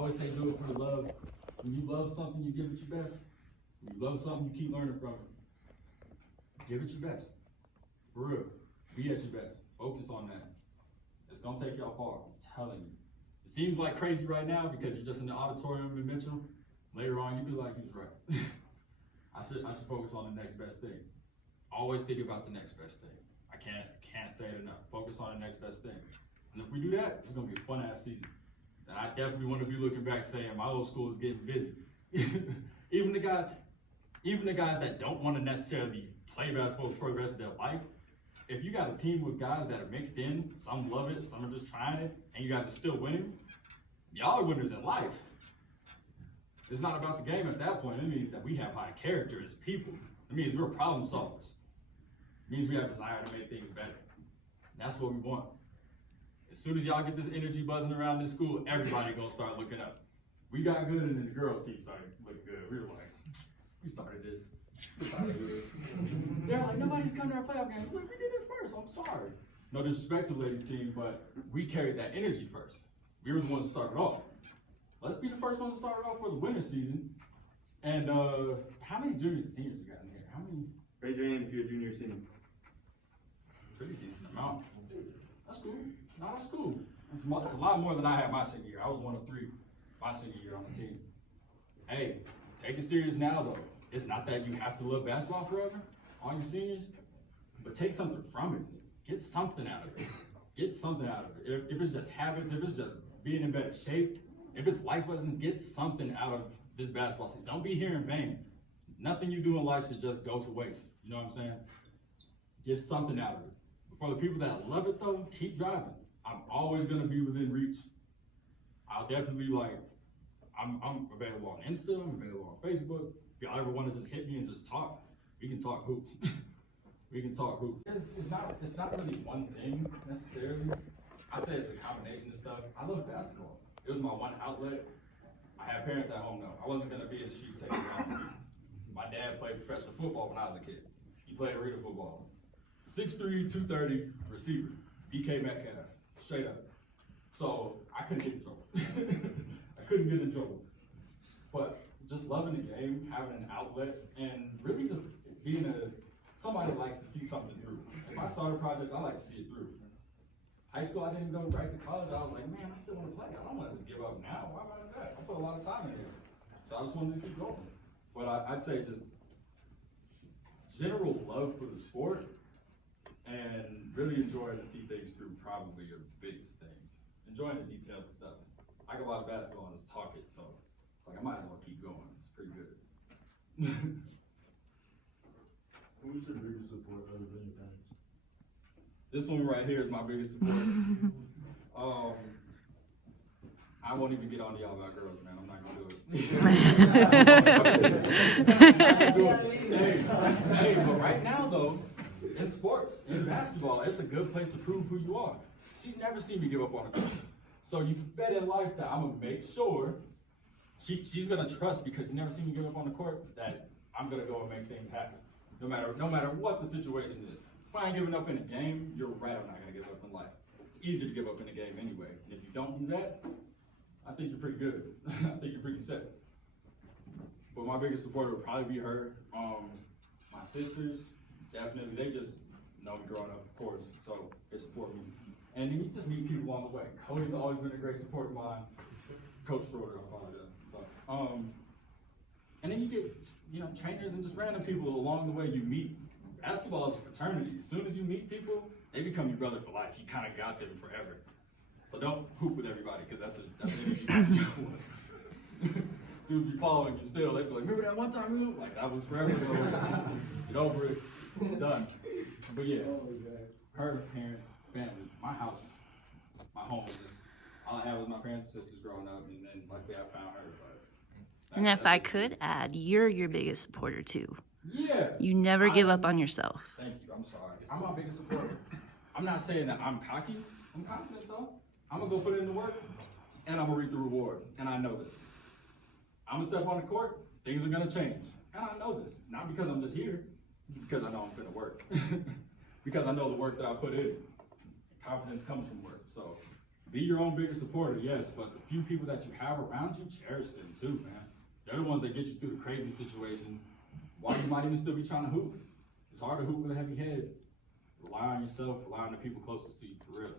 always say do it for the love. When you love something, you give it your best. When you love something, you keep learning from it. Give it your best. For real. Be at your best. Focus on that. It's gonna take y'all far, I'm telling you. It seems like crazy right now because you're just in the auditorium in Mitchell. Later on, you'll be like, he was right. I should focus on the next best thing. Always think about the next best thing. I can't say it enough. Focus on the next best thing. And if we do that, it's gonna be a fun ass season. And I definitely want to be looking back saying my old school is getting busy. even the guys that don't want to necessarily play basketball for the rest of their life, if you got a team with guys that are mixed in, some love it, some are just trying it, and you guys are still winning, y'all are winners in life. It's not about the game at that point. It means that we have high character as people. It means we're problem solvers. It means we have desire to make things better. That's what we want. As soon as y'all get this energy buzzing around this school, everybody gonna start looking up. We got good, and then the girls team started looking good. We were like, we started this. They're like, nobody's coming to our playoff games. Like, we did it first. I'm sorry. No disrespect to the ladies team, but we carried that energy first. We were the ones that started off. Let's be the first ones to start off for the winter season. And how many juniors and seniors we got in here? How many? Raise your hand if you're a junior or senior. Pretty decent amount. That's cool. No, that's cool. It's a lot more than I had my senior year. I was one of 3 my senior year on the team. Hey, take it serious now though. It's not that you have to love basketball forever on your seniors, but take something from it. Get something out of it. Get something out of it. If it's just habits, if it's just being in better shape, if it's life lessons, get something out of this basketball season. Don't be here in vain. Nothing you do in life should just go to waste. You know what I'm saying? Get something out of it. For the people that love it though, keep driving. I'm always gonna be within reach. I'll definitely I'm available on Insta, I'm available on Facebook. If y'all ever want to just hit me and just talk, we can talk hoops. We can talk hoops. It's not really one thing necessarily. I say it's a combination of stuff. I love basketball. It was my one outlet. I had parents at home though. I wasn't gonna be in the streets taking it on. My dad played professional football when I was a kid. He played arena football. 6'3", 230, receiver, DK Metcalf, straight up. So I couldn't get in trouble. I couldn't get in trouble. But just loving the game, having an outlet, and really just being somebody that likes to see something through. If I start a project, I like to see it through. High school, I didn't go right to college. I was like, man, I still want to play. I don't want to just give up now. Why would I do that? I put a lot of time in here. So I just wanted to keep going. But I'd say just general love for the sport and really enjoying to see things through probably your biggest things. Enjoying the details and stuff. I can watch basketball and just talk it, so it's like I might as well keep going. It's pretty good. Who's your biggest support other than your parents? This one right here is my biggest support. I won't even get on to y'all about girls, man. I'm not gonna do it. Hey, but right now though, in sports, in basketball, it's a good place to prove who you are. She's never seen me give up on a girl. So you bet in life that I'm gonna make sure she's gonna trust, because she's never seen me give up on the court, that I'm gonna go and make things happen. No matter what the situation is. If I ain't giving up in a game, you're right, I'm not gonna give up in life. It's easier to give up in a game anyway. And if you don't do that, I think you're pretty good. I think you're pretty set. But my biggest supporter would probably be her. My sisters, definitely, they just know me growing up, of course, so they support me. And then you just meet people along the way. Cody's always been a great support of mine. Coach Schroeder, I apologize. So, and then you get, trainers and just random people along the way you meet. Basketball is a fraternity. As soon as you meet people, they become your brother for life. You kind of got them forever. So don't hoop with everybody, because that's an energy you don't want. Dude be following you still. They be like, remember that one time we hooped? Like, that was forever ago. Get over it. Done. But yeah, her parents, family, my house, my home is just, all I had was my parents and sisters growing up, and then luckily I found her. But and if I could add, you're your biggest supporter too. Yeah. You never give up on yourself. Thank you. I'm sorry. I'm my biggest supporter. I'm not saying that I'm cocky. I'm confident though. I'm gonna go put in the work, and I'm gonna reap the reward. And I know this. I'm gonna step on the court. Things are gonna change, and I know this. Not because I'm just here, because I know I'm gonna work. Because I know the work that I put in. Confidence comes from work. So Be your own biggest supporter, yes, but the few people that you have around you, cherish them too, man. They're the ones that get you through the crazy situations while you might even still be trying to hoop. It's hard to hoop with a heavy head. Rely on yourself, rely on the people closest to you, for real.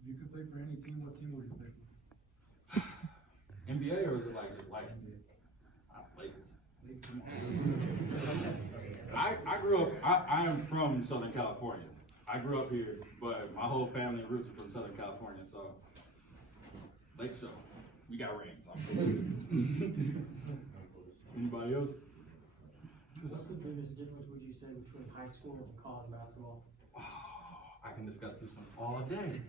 If you could play for any team, what team would you play for? NBA or is it like just life? Lakers. I grew up, I am from Southern California. I grew up here, but my whole family and roots are from Southern California, so Lake Show. We got rings. Anybody else? What's the biggest difference would you say between high school and college basketball? Oh, I can discuss this one all day.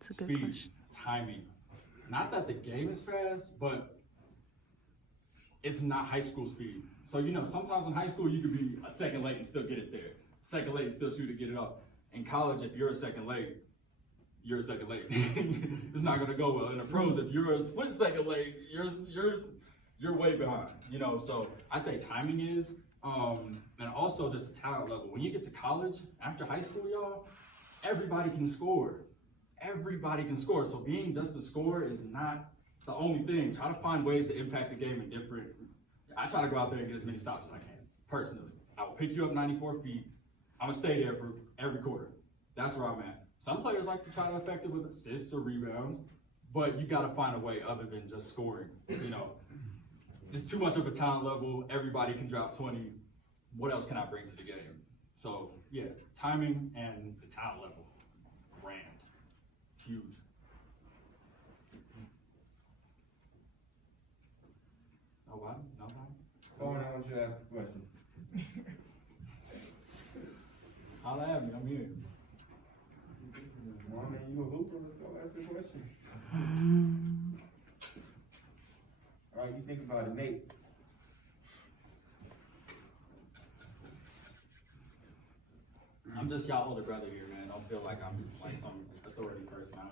It's a good Speed, question. timing. Not that the game is fast, but it's not high school speed. So, you know, sometimes in high school you could be a second late and still get it there. Second late and still shoot to get it up. In college, if you're a second late, you're a second late. It's not gonna go well. In the pros, if you're a split second late, you're way behind. You know, so I say timing is, and also just the talent level. When you get to college, after high school, y'all, everybody can score. Everybody can score. So being just a scorer is not the only thing. Try to find ways to impact the game in different. I try to go out there and get as many stops as I can. Personally, I will pick you up 94 feet. I'm gonna stay there for every quarter. That's where I'm at. Some players like to try to affect it with assists or rebounds, but you gotta find a way other than just scoring. You know, it's too much of a talent level. Everybody can drop 20. What else can I bring to the game? So yeah, timing and the talent level, grand, it's huge. Nobody? Nobody? Owen, I want you to ask a question. Holla at me, I'm here. Well, I mean, you a hooper, let's go ask a question. All right, you think about it, Nate. I'm just y'all older brother here, man. Don't feel like I'm like some authority person. I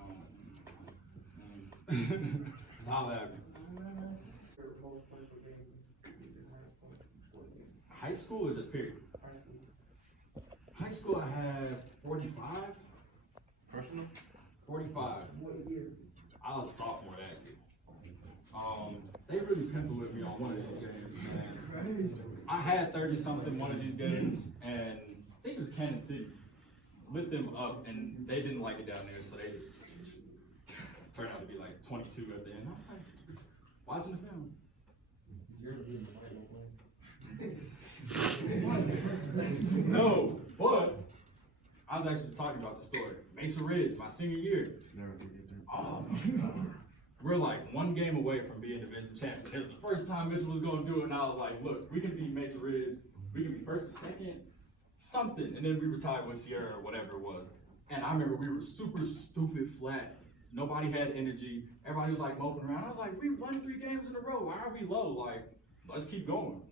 don't. Just holla at me. High school or just period? High school, I had 45. Personal? 45. What year? I was a sophomore that year. They really penciled with me on one of these games, man. I had 30-something one of these games, and I think it was Kansas City. Lit them up, and they didn't like it down there, so they just turned out to be like 22 at the end. I was like, watching the film. No, but I was actually just talking about the story. Mesa Ridge, my senior year. Never did get there. Oh my God. We're like one game away from being division champs. And it was the first time Mitchell was going to do it, and I was like, look, we can beat Mesa Ridge. We can be first or second, something. And then we retired with Sierra or whatever it was. And I remember we were super stupid flat. Nobody had energy. Everybody was like moping around. I was like, we won 3 games in a row. Why are we low? Like, let's keep going.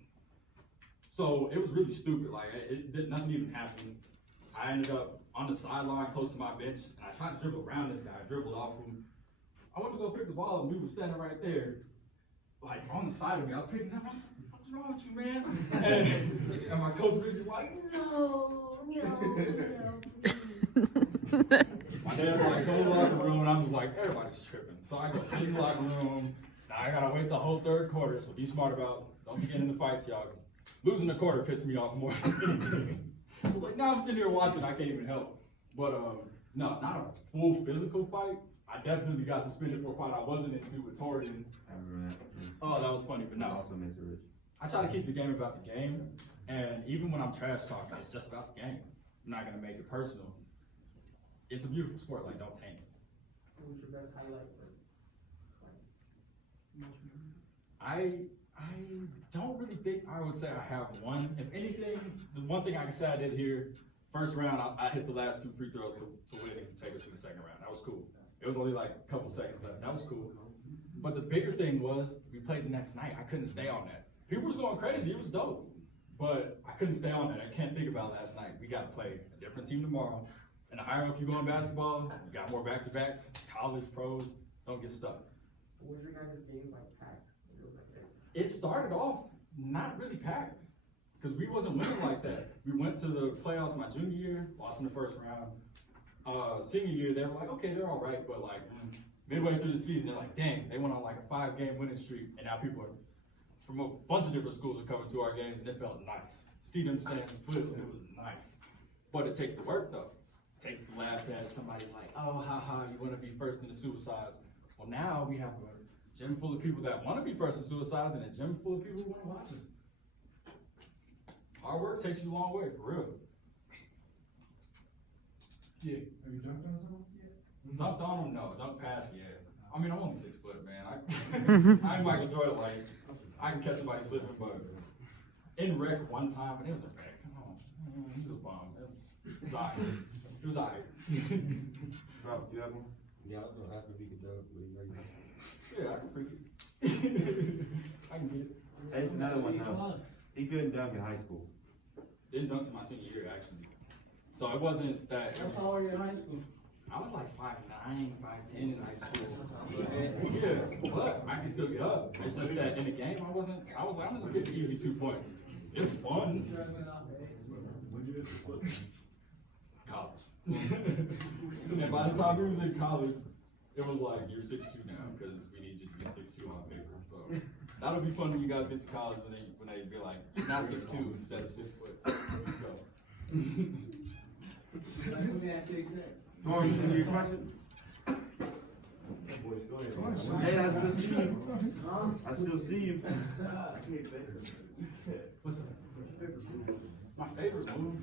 So it was really stupid. Like, nothing even happened. I ended up on the sideline close to my bench, and I tried to dribble around this guy. I dribbled off him. I went to go pick the ball, and we were standing right there, like on the side of me. I was picking up. I was like, what's wrong with you, man? And my coach was like, no, please. My dad's like, go to the locker room, and I'm just like, everybody's tripping. So I go sit in the locker room. Now I gotta wait the whole third quarter, so be smart don't be getting into fights, y'all. 'Cause losing the quarter pissed me off more than anything. I was like, now I'm sitting here watching, I can't even help. But no, not a full physical fight. I definitely got suspended for a fight I wasn't into with Torrian. I remember that. Oh, that was funny, but no. Also Mesa Ridge. I try to keep the game about the game, and even when I'm trash talking, it's just about the game. I'm not gonna make it personal. It's a beautiful sport, like don't taint it. What was your best highlight for? I don't really think I would say I have one. If anything, the one thing I can say I did here, first round, I hit the last 2 free throws to win and take us to the second round. That was cool. It was only like a couple seconds left. That was cool. But the bigger thing was we played the next night. I couldn't stay on that. People was going crazy. It was dope. But I couldn't stay on that. I can't think about last night. We got to play a different team tomorrow. And the higher up you go in basketball, you got more back-to-backs, college, pros, don't get stuck. What was your guys' game like packed? It started off not really packed. Because we wasn't winning like that. We went to the playoffs my junior year, lost in the first round. Senior year, they were like, okay, they're all right, but like midway through the season, they're like, dang, they went on like a 5-game winning streak, and now people are from a bunch of different schools are coming to our games, and it felt nice. See them stands flip, and it was nice. But it takes the work though. It takes the laugh that somebody's like, oh, haha, you want to be first in the suicides. Well, now we have a gym full of people that want to be first in suicides, and a gym full of people who want to watch us. Hard work takes you a long way, for real. Yeah. Have you dunked on someone yet? Dunked on them, no. Dunk pass, yeah. I mean, I'm only 6 foot, man. I ain't Michael Jordan, like, I can catch somebody slipping, but in rec one time, and it was a rec. Oh, he was a bum. It was alright. It was alright. Rob, you have one? Yeah, I was gonna ask if you could dunk, but you know. Yeah, I can freak it. I can get it. Hey, it's another one though. He couldn't dunk in high school. Didn't dunk to my senior year, actually. So it wasn't that. How tall are you in high school? I was like 5'9", 5'10" in high school. Yeah, but I can still get up. It's just that in the game, I was like, I'm just getting easy 2 points. It's fun. When you hit the flip? College. And by the time we was in college, it was like, you're 6'2" now, because we need you to be 6'2" on paper. So that'll be fun when you guys get to college when they be like, you're now 6'2" instead of 6 foot. There you go. Lauren, you have your question? Boys, go ahead. Hey, I still see you. I still see you. What's that? My favorite move?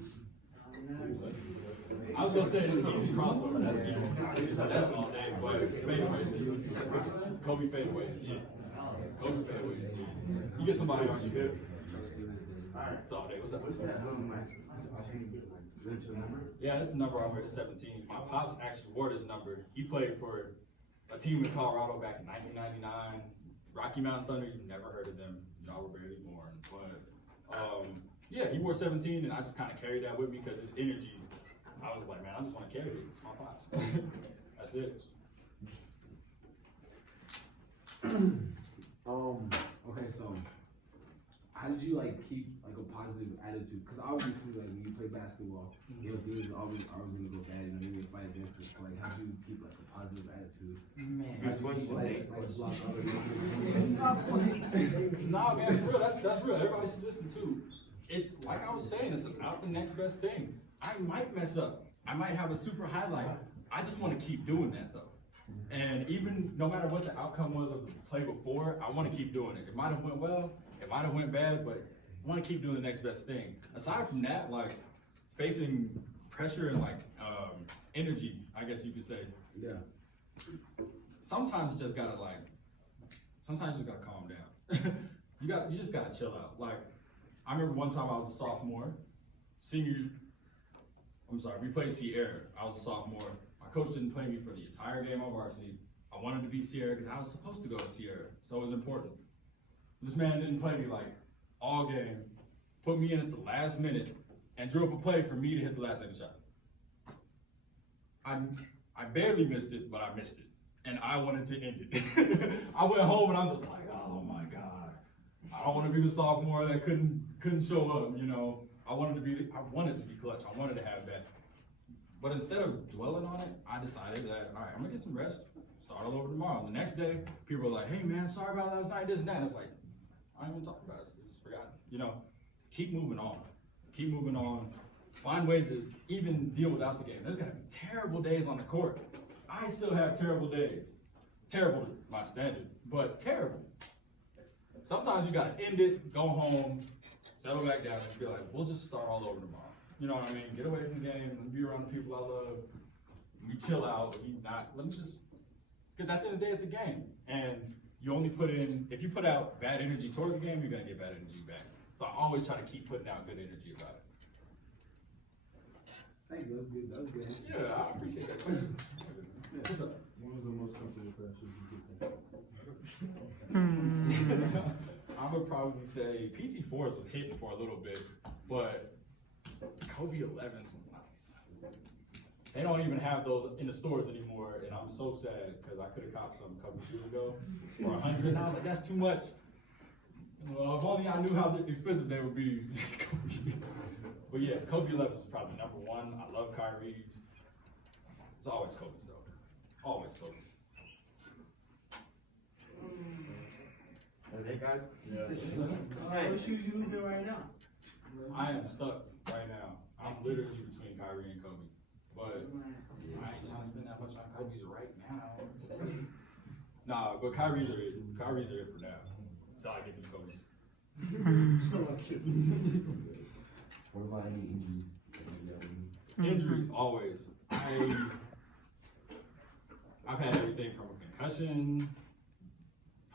I was gonna say it's easy crossover. That's easy. That's all day. But fadeaway. Kobe fadeaway. Yeah. Kobe fadeaway. You get somebody on your hip. It's all day. What's up? Yeah, that's the number I wear at 17. My pops actually wore this number. He played for a team in Colorado back in 1999. Rocky Mountain Thunder, you've never heard of them. Y'all were barely born. But yeah, he wore 17, and I just kind of carried that with me because his energy, I was like, man, I just want to carry it. It's my pops. That's it. Okay, so how did you like keep like a positive attitude? Because obviously, like when you play basketball, you know things are always gonna go bad, and then you fight against it. So like, how do you keep like a positive attitude? Man, How do you like block other nah, man, for real, that's real. Everybody should listen to. It's like I was saying, it's about the next best thing. I might mess up. I might have a super highlight. I just want to keep doing that though. And even no matter what the outcome was of the play before, I want to keep doing it. It might have went well, it might have went bad, but I want to keep doing the next best thing. Aside from that, like facing pressure and like energy, I guess you could say. Yeah. Sometimes you just gotta calm down. you just gotta chill out. Like I remember one time I was a sophomore, we played Sierra. I was a sophomore. My coach didn't play me for the entire game on varsity. I wanted to beat Sierra because I was supposed to go to Sierra, so it was important. This man didn't play me like all game, put me in at the last minute, and drew up a play for me to hit the last second shot. I barely missed it, but I missed it. And I wanted to end it. I went home and I'm just like, oh my God. I don't want to be the sophomore that couldn't show up, you know. I wanted to be clutch. I wanted to have that. But instead of dwelling on it, I decided that, all right, I'm gonna get some rest, start all over tomorrow. And the next day, people were like, hey man, sorry about last night, this and that. And it's like, I ain't even talking about it, it's forgotten. You know, keep moving on. Keep moving on. Find ways to even deal without the game. There's gonna be terrible days on the court. I still have terrible days. Terrible to my standard, but terrible. Sometimes you gotta end it, go home, settle back down, and be like, we'll just start all over tomorrow. You know what I mean? Get away from the game, let me be around the people I love. We chill out, because at the end of the day, it's a game. And you only if you put out bad energy toward the game, you're gonna get bad energy back. So I always try to keep putting out good energy about it. Thank you. That was good. Yeah, I appreciate that question. What's up? When was the most comfortable pressure you I would probably say PG4s was hitting for a little bit, but Kobe 11s was nice. They don't even have those in the stores anymore, and I'm so sad because I could have copped some a couple years ago for $100, and I was like, that's too much. Well, if only I knew how expensive they would be. But yeah, Kobe 11 is probably number one. I love Kyrie's. It's always Kobe's though. Always Kobe's. Hey guys? Yeah. What shoes you looking right now? I am stuck right now. I'm literally between Kyrie and Kobe. But I ain't trying to spend that much on Kobe's right now, today. Nah, but Kyrie's are it. Kyrie's are it for now. Until I get to Kobe's. What about any injuries? Injuries, always. I've had everything from a concussion,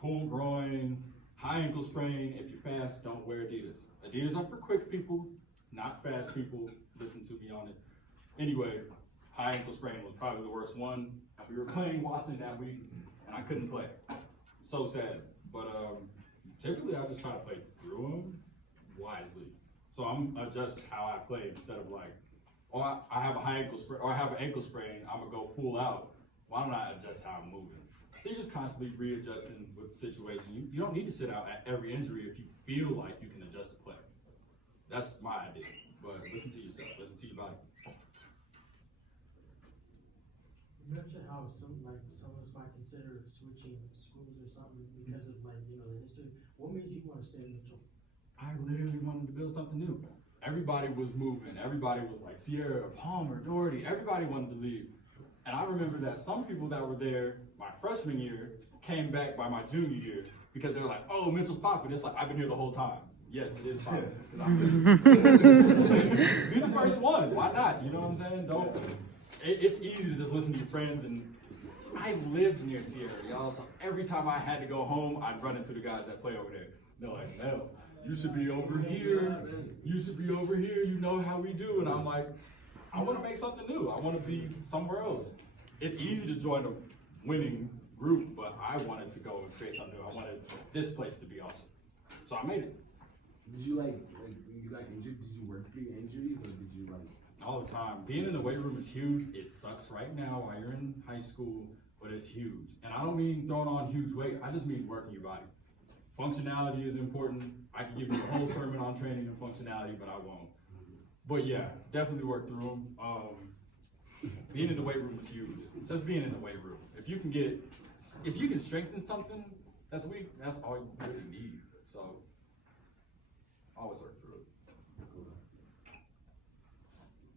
pulled groin, high ankle sprain. If you're fast, don't wear Adidas. Adidas are for quick people, not fast people. Listen to me on it. Anyway, high ankle sprain was probably the worst one. We were playing Watson that week, and I couldn't play. So sad. But typically, I just try to play through them wisely. So I'm adjust how I play instead of like, oh, I have a high ankle sprain, or I have an ankle sprain, I'm gonna go full out. Why don't I adjust how I'm moving? So you're just constantly readjusting with the situation. You don't need to sit out at every injury if you feel like you can adjust to play. That's my idea. But listen to yourself, listen to your body. You mentioned how some of us might consider switching schools or something because of like, you know, the history. What made you want to stay in Mitchell? I literally wanted to build something new. Everybody was moving. Everybody was like Sierra, Palmer, Doherty. Everybody wanted to leave. And I remember that some people that were there my freshman year came back by my junior year because they were like, oh, Mitchell's popping. It's like, I've been here the whole time. Yes, it is popping. Be the first one. Why not? You know what I'm saying? It's easy to just listen to your friends. And I lived near Sierra, y'all. So every time I had to go home, I'd run into the guys that play over there. They're like, no. You should be over here. You should be over here. You know how we do. And I'm like, I want to make something new. I want to be somewhere else. It's easy to join a winning group, but I wanted to go and create something new. I wanted this place to be awesome. So I made it. Did you like when you got injured, did you work through your injuries or did you like? All the time. Being in the weight room is huge. It sucks right now while you're in high school, but it's huge. And I don't mean throwing on huge weight. I just mean working your body. Functionality is important. I can give you a whole sermon on training and functionality, but I won't. But yeah, definitely work through them. Being in the weight room is huge. Just being in the weight room. If you can strengthen something that's weak, that's all you really need. So always work through it.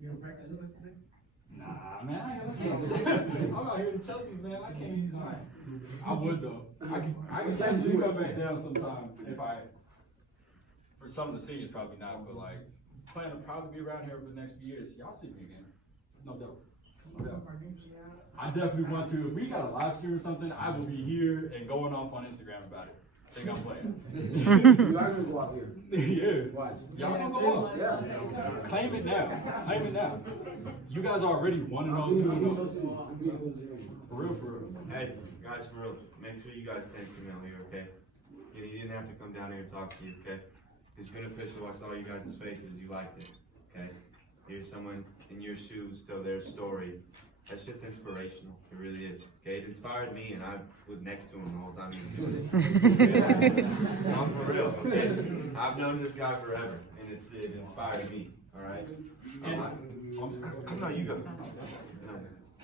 You gonna practice with us today? Nah, man, I can't. I'm out here in Chelsea's, man. I can't use mine. I would though. I can actually come back down sometime if for some of the seniors probably not, but like plan to probably be around here over the next few years. Y'all see me again. No doubt. No doubt. I definitely want to. If we got a live stream or something, I will be here and going off on Instagram about it. I think I'm playing. You are gonna go out here. Yeah. Watch. Y'all gonna go off. Yeah. Claim it now. Claim it now. You guys are already 1-0, 2-0. For real, for real. Hey, guys, for real, make sure you guys thank Jamel here, okay? He didn't have to come down here and talk to you, okay? It's beneficial. I saw you guys' faces. You liked it, okay? Here's someone in your shoes tell their story. That shit's inspirational. It really is. Okay, it inspired me, and I was next to him the whole time he was doing it. I'm for real. Okay, I've known this guy forever, and it inspired me. All right. No, you go.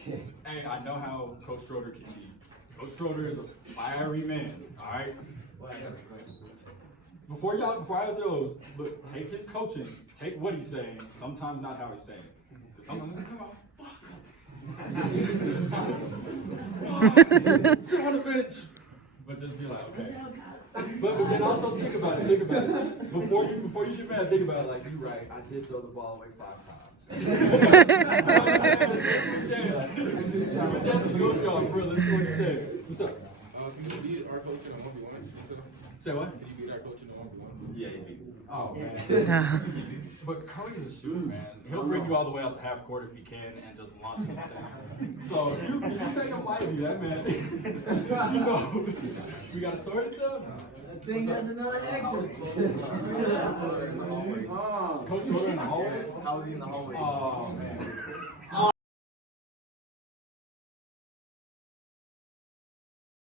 Hey, I know how Coach Schroeder can be. Coach Schroeder is a fiery man. All right. Before I answer those, look, take his coaching, take what he's saying. Sometimes not how he's saying it. Sometimes come on. Sit on the bench. But just be like, okay. But then also think about it. Before you get mad, think about it like, you're right, I did throw the ball away 5 times. But that's a coach, y'all, for real. Listen to what he said. What's up? Can you beat our coach in a 1v1? Say what? Can you beat our coach in a 1v1? Yeah, he beat. Oh, man. But Curry is a shooter, man. He'll bring you all the way out to half court if he can and just launch him down. So if you take him lightly, that man, you know, we got a story to tell? I think that's another extra. Coach Schroeder in the hallway? I was in the hallway. Oh, man.